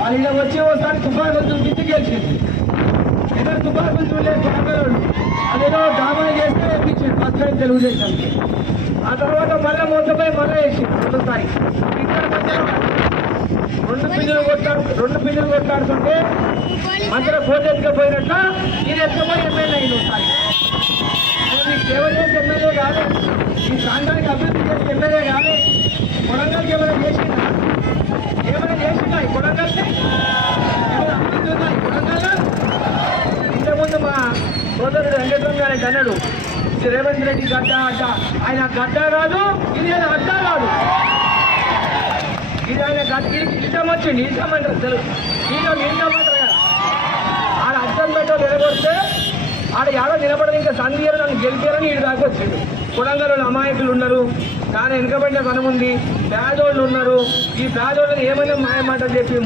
వాళ్ళు ఇలా వచ్చి ఒకసారి తుపాకులు చూపించి గెలిచింది. ఏదో తుపాకులు చూడలేదు కొడంగల్. అదేదో డ్రామా చేస్తే ఎక్కించింది ఫస్ట్ టైం తెలుగుదేశానికి. ఆ తర్వాత మళ్ళీ మొత్తపై మళ్ళీ వేసింది రెండోసారి. ఇక్కడ మధ్యలో రెండు పిల్లలు కొట్లాడుతుంటే మధ్యలో కోట ఎత్తుకపోయినట్ల ఇది ఎత్తుకపోయి ఎమ్మెల్యే అయింది ఒకసారి. మీకు సేవ చేసి ఎమ్మెల్యే కాదు, ఈ ప్రాంతానికి అభివృద్ధి చేసి ఎమ్మెల్యే కాదు. కొడంగల్కి ఏమైనా చేసిందా? ఈ కొడంగల్కి ఏమైనా అభివృద్ధి ఉందా? ఈ కొడంగల్లో ఇంతకుముందు మా సోదరుడు వెంకటరామ్ గారు అన్నాడు, రేవంత్ రెడ్డి గడ్డ అడ్డ. ఆయన గడ్డ కాదు, ఇది ఆయన అడ్డ కాదు. ఇది ఆయన గడ్డ ఇష్టం వచ్చింది. ఇష్టమంటారు తెలుగు ఇష్టమంటారు కదా. ఆడ అర్థం పెట్టో నిలబడితే ఆడ ఎలా నిలబడదు. ఇంకా సంధియరు నన్ను గెలిపారని ఈడు దాకా వచ్చిండు. కొడంగల్లో అమాయకులు ఉన్నారు, కానీ వెనుకబడిన కనుముంది పేదోళ్ళు ఉన్నారు. ఈ పేదోళ్ళని ఏమైనా మాయమాటలు చెప్పి